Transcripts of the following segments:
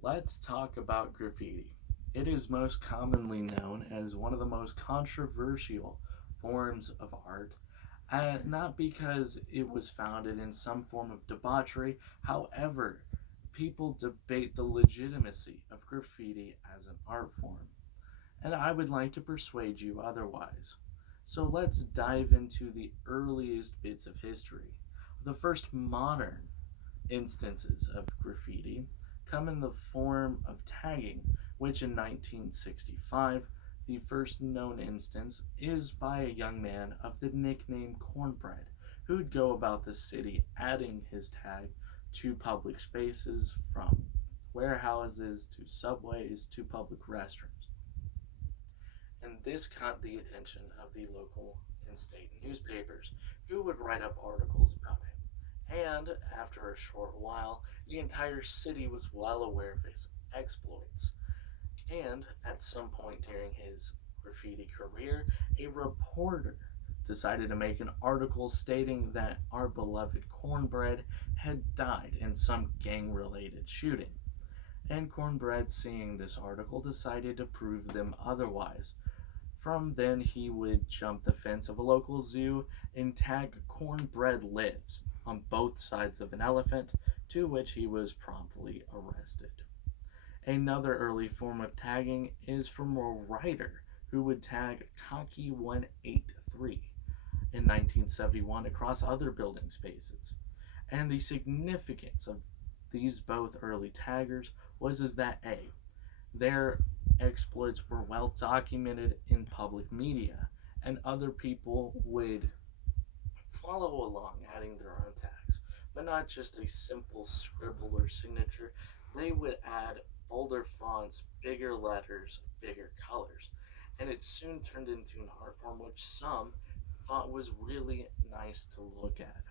Let's talk about graffiti. It is most commonly known as one of the most controversial forms of art, not because it was founded in some form of debauchery. However, people debate the legitimacy of graffiti as an art form, and I would like to persuade you otherwise. So let's dive into the earliest bits of history. The first modern instances of graffiti come in the form of tagging, which in 1965, the first known instance is by a young man of the nickname Cornbread, who would go about the city adding his tag to public spaces from warehouses to subways to public restrooms. And this caught the attention of the local and state newspapers, who would write up articles about it. And after a short while, the entire city was well aware of his exploits. And at some point during his graffiti career, a reporter decided to make an article stating that our beloved Cornbread had died in some gang related shooting. And Cornbread, seeing this article, decided to prove them otherwise. From then, he would jump the fence of a local zoo and tag Cornbread Lives on both sides of an elephant, to which he was promptly arrested. Another early form of tagging is from a writer who would tag Taki 183 in 1971 across other building spaces. And the significance of these both early taggers was is that A, their exploits were well documented in public media, and other people would follow along adding their own tags, but not just a simple scribble or signature. They would add bolder fonts, bigger letters, bigger colors, and it soon turned into an art form which some thought was really nice to look at.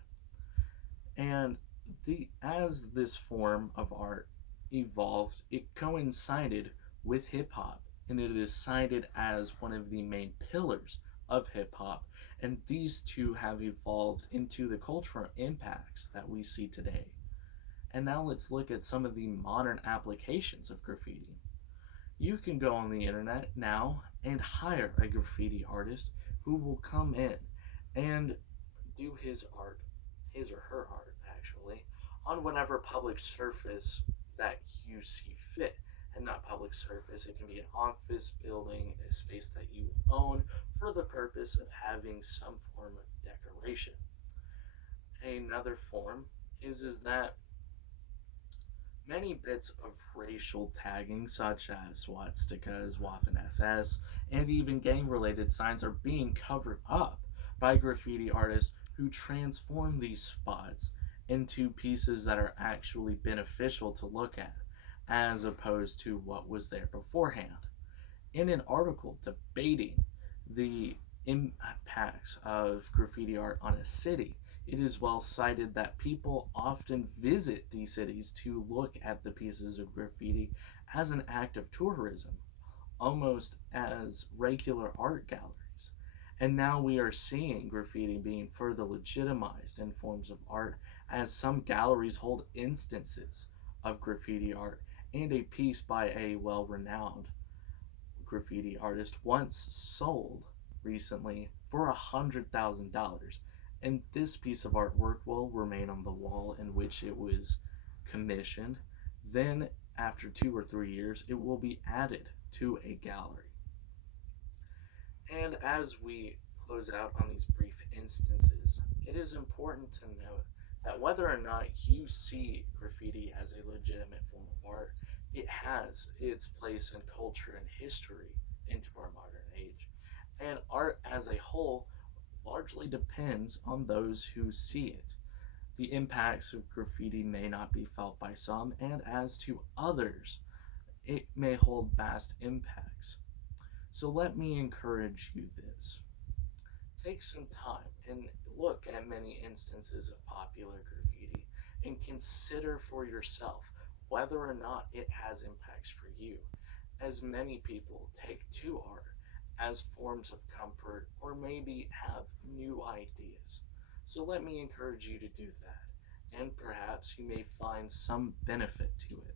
And the as this form of art evolved, it coincided with hip hop, and it is cited as one of the main pillars of hip hop. And these two have evolved into the cultural impacts that we see today. And now let's look at some of the modern applications of graffiti. You can go on the internet now and hire a graffiti artist who will come in and do his art, his or her art actually, on whatever public surface that you see fit. And not public surface, it can be an office building, a space that you own for the purpose of having some form of decoration. Another form is that many bits of racial tagging, such as swastikas, Waffen SS, and even gang related signs, are being covered up by graffiti artists who transform these spots into pieces that are actually beneficial to look at, as opposed to what was there beforehand. In an article debating the impacts of graffiti art on a city, it is well cited that people often visit these cities to look at the pieces of graffiti as an act of tourism, almost as regular art galleries. And now we are seeing graffiti being further legitimized in forms of art, as some galleries hold instances of graffiti art, and a piece by a well renowned graffiti artist once sold recently for $100,000. And this piece of artwork will remain on the wall in which it was commissioned. Then, after 2 or 3 years, it will be added to a gallery. And as we close out on these brief instances, it is important to note that whether or not you see graffiti as a legitimate form of art, it has its place in culture and history into our modern age. And art as a whole largely depends on those who see it. The impacts of graffiti may not be felt by some, and as to others, it may hold vast impacts. So let me encourage you this. Take some time and look at many instances of popular graffiti and consider for yourself whether or not it has impacts for you, as many people take to art as forms of comfort or maybe have new ideas. So let me encourage you to do that, and perhaps you may find some benefit to it.